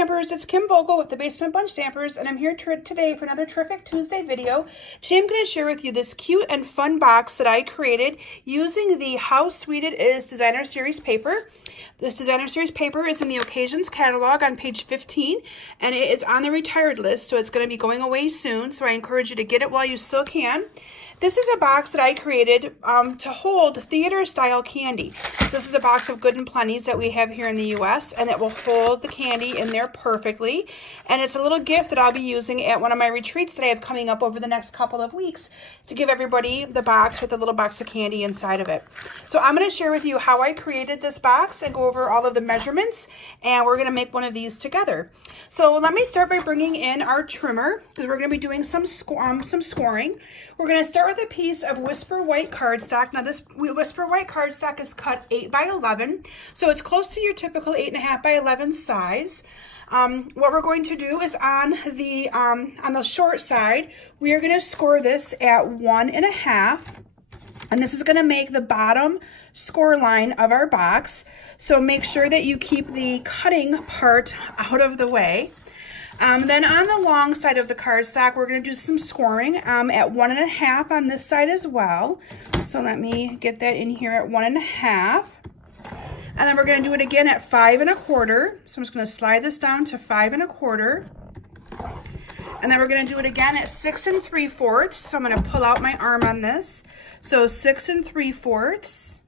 Stampers, it's Kim Vogel with the Basement Bunch Stampers, and I'm here today for another terrific Tuesday video. Today I'm going to share with you this cute and fun box that I created using the How Sweet It Is Designer Series paper. This Designer Series paper is in the Occasions catalog on page 15, and it is on the retired list, so it's going to be going away soon, so I encourage you to get it while you still can. This is a box that I created to hold theater-style candy. So this is a box of Good and Plenty's that we have here in the U.S., and it will hold the candy in there perfectly. And it's a little gift that I'll be using at one of my retreats that I have coming up over the next couple of weeks to give everybody the box with a little box of candy inside of it. So I'm going to share with you how I created this box and go over all of the measurements, and we're going to make one of these together. So let me start by bringing in our trimmer, because we're going to be doing some scoring. We're going to start with a piece of Whisper White cardstock. Now this Whisper White cardstock is cut 8 by 11, so it's close to your typical 8.5 by 11 size. What we're going to do is on the short side, we are going to score this at 1.5, and this is going to make the bottom score line of our box. So make sure that you keep the cutting part out of the way. Then on the long side of the cardstock, we're going to do some scoring at 1.5 on this side as well. So let me get that in here at 1.5. And then we're going to do it again at 5.25. So I'm just going to slide this down to 5.25. And then we're going to do it again at 6 3/4. So I'm going to pull out my arm on this. So 6 3/4.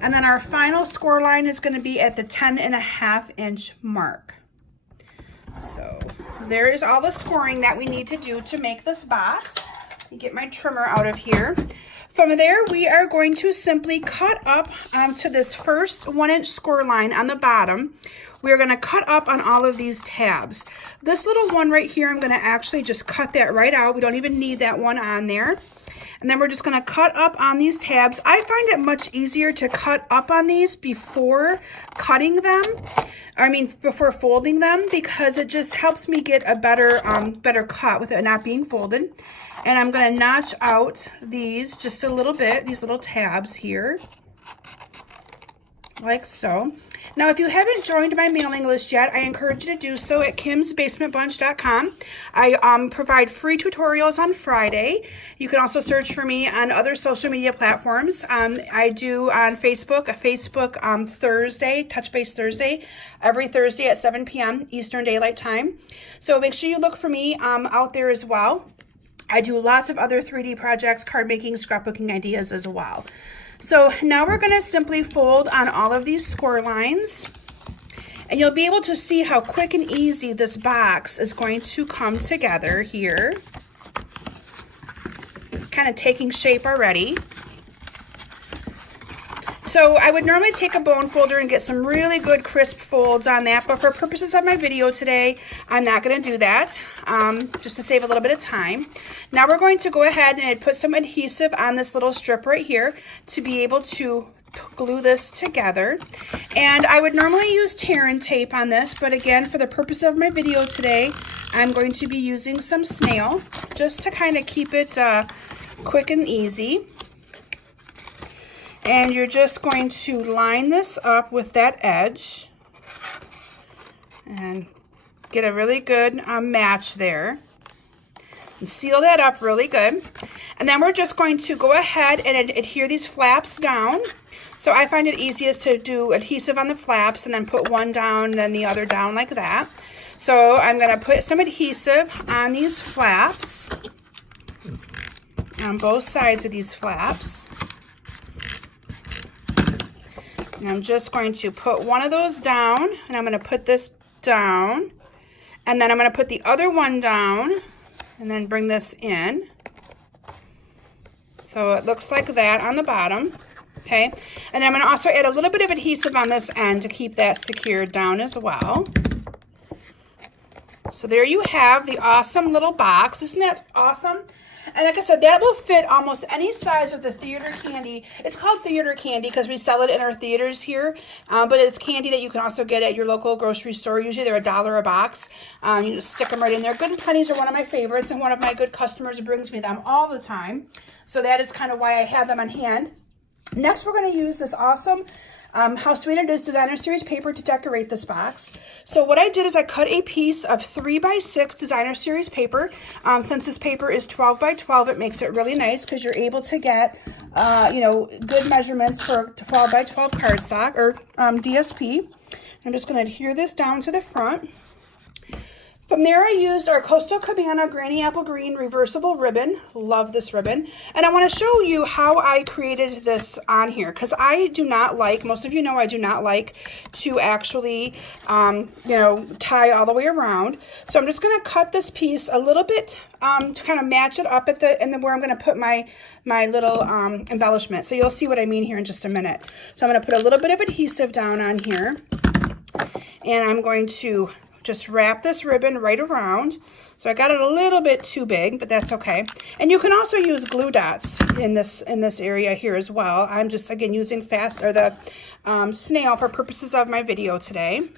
And then our final score line is going to be at the 10.5 inch mark. So there is all the scoring that we need to do to make this box. Let me get my trimmer out of here. From there, we are going to simply cut up to this first 1-inch score line on the bottom. We're going to cut up on all of these tabs. This little one right here, I'm going to actually just cut that right out. We don't even need that one on there. And then we're just going to cut up on these tabs. I find it much easier to cut up on these before cutting them. Before folding them, because it just helps me get a better cut with it not being folded. And I'm going to notch out these just a little bit, these little tabs here, like so. Now, if you haven't joined my mailing list yet, I encourage you to do so at kimsbasementbunch.com. I provide free tutorials on Friday. You can also search for me on other social media platforms. I do on Facebook, Thursday, Touch Base Thursday, every Thursday at 7 p.m. Eastern Daylight Time. So make sure you look for me out there as well. I do lots of other 3D projects, card making, scrapbooking ideas as well. So now we're going to simply fold on all of these score lines, and you'll be able to see how quick and easy this box is going to come together here. It's kind of taking shape already. So I would normally take a bone folder and get some really good crisp folds on that, but for purposes of my video today, I'm not going to do that, just to save a little bit of time. Now we're going to go ahead and put some adhesive on this little strip right here to be able to glue this together. And I would normally use tear and tape on this, but again, for the purpose of my video today, I'm going to be using some snail just to kind of keep it quick and easy. And you're just going to line this up with that edge and get a really good match there. And seal that up really good. And then we're just going to go ahead and adhere these flaps down. So I find it easiest to do adhesive on the flaps and then put one down, then the other down like that. So I'm going to put some adhesive on these flaps, on both sides of these flaps. And I'm just going to put one of those down, and I'm going to put this down, and then I'm going to put the other one down, and then bring this in. So it looks like that on the bottom, okay? And then I'm going to also add a little bit of adhesive on this end to keep that secured down as well. So there you have the awesome little box. Isn't that awesome? And like I said, that will fit almost any size of the theater candy. It's called theater candy because we sell it in our theaters here, but it's candy that you can also get at your local grocery store. Usually they're $1 a box. You just stick them right in there. Good and Plenty's are one of my favorites, and one of my good customers brings me them all the time. So that is kind of why I have them on hand. Next, we're going to use this awesome How Sweet It Is Designer Series paper to decorate this box. So what I did is I cut a piece of 3x6 Designer Series paper. Since this paper is 12x12, it makes it really nice because you're able to get, you know, good measurements for 12x12 cardstock or DSP. I'm just going to adhere this down to the front. From there, I used our Coastal Cabana Granny Apple Green reversible ribbon. Love this ribbon. And I want to show you how I created this on here, because I do not like, most of you know I do not like to actually, you know, tie all the way around. So I'm just going to cut this piece a little bit to kind of match it up at the, and then where I'm going to put my little embellishment. So you'll see what I mean here in just a minute. So I'm going to put a little bit of adhesive down on here, and I'm going to just wrap this ribbon right around. So I got it a little bit too big, but that's okay. And you can also use glue dots in this area here as well. I'm just, again, using the snail for purposes of my video today.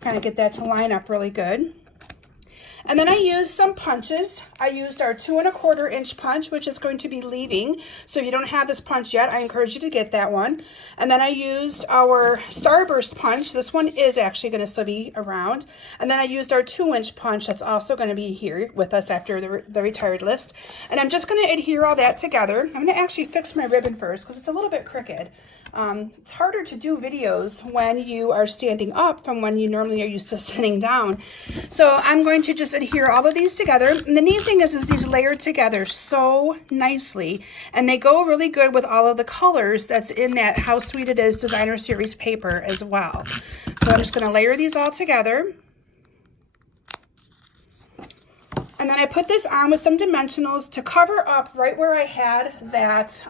Kind of get that to line up really good. And then I used some punches. I used our 2 1/4 inch punch, which is going to be leaving. So if you don't have this punch yet, I encourage you to get that one. And then I used our Starburst punch. This one is actually going to still be around. And then I used our 2-inch punch that's also going to be here with us after the retired list. And I'm just going to adhere all that together. I'm going to actually fix my ribbon first because it's a little bit crooked. It's harder to do videos when you are standing up from when you normally are used to sitting down. So I'm going to just adhere all of these together. And the neat thing is these layered together so nicely, and they go really good with all of the colors that's in that How Sweet It Is Designer Series paper as well. So I'm just going to layer these all together. And then I put this on with some dimensionals to cover up right where I had that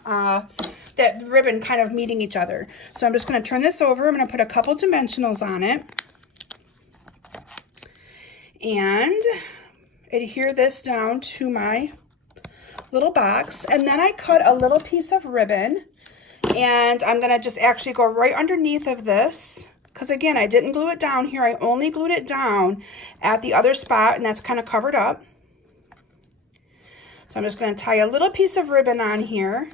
that ribbon kind of meeting each other. So I'm just going to turn this over. I'm going to put a couple dimensionals on it and adhere this down to my little box. And then I cut a little piece of ribbon, and I'm going to just actually go right underneath of this, because again, I didn't glue it down here. I only glued it down at the other spot, and that's kind of covered up. So I'm just going to tie a little piece of ribbon on here,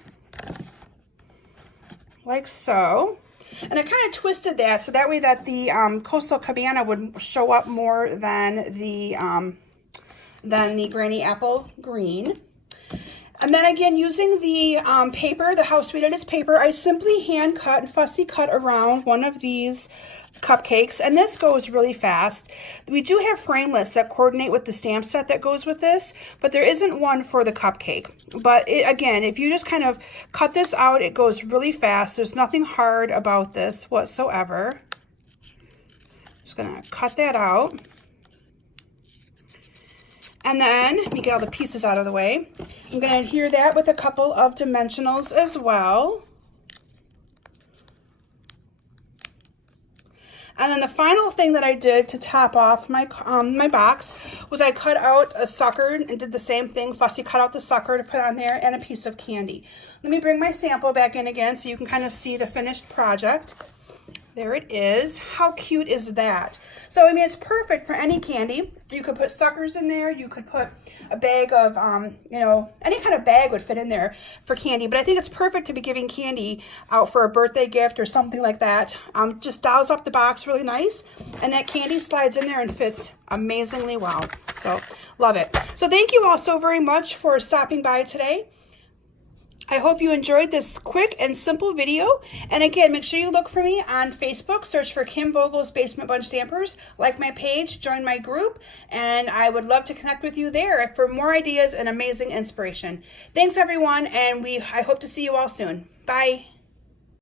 like so. And I kind of twisted that so that way that the Coastal Cabana would show up more than the Granny Apple Green. And then again, using the paper, the How Sweet It Is paper, I simply hand cut and fussy cut around one of these cupcakes, and this goes really fast. We do have frameless that coordinate with the stamp set that goes with this, but there isn't one for the cupcake. But again, if you just kind of cut this out, it goes really fast. There's nothing hard about this whatsoever. Just gonna cut that out. And then, let me get all the pieces out of the way. I'm going to adhere that with a couple of dimensionals as well. And then the final thing that I did to top off my my box was I cut out a sucker and did the same thing, fussy cut out the sucker to put on there, and a piece of candy. Let me bring my sample back in again so you can kind of see the finished project. There it is. How cute is that? So, I mean, it's perfect for any candy. You could put suckers in there. You could put a bag of, you know, any kind of bag would fit in there for candy. But I think it's perfect to be giving candy out for a birthday gift or something like that. Just dolls up the box really nice. And that candy slides in there and fits amazingly well. So, love it. So, thank you all so very much for stopping by today. I hope you enjoyed this quick and simple video. And again, make sure you look for me on Facebook. Search for Kim Vogel's Basement Bunch Stampers. Like my page, join my group, and I would love to connect with you there for more ideas and amazing inspiration. Thanks, everyone, and I hope to see you all soon. Bye.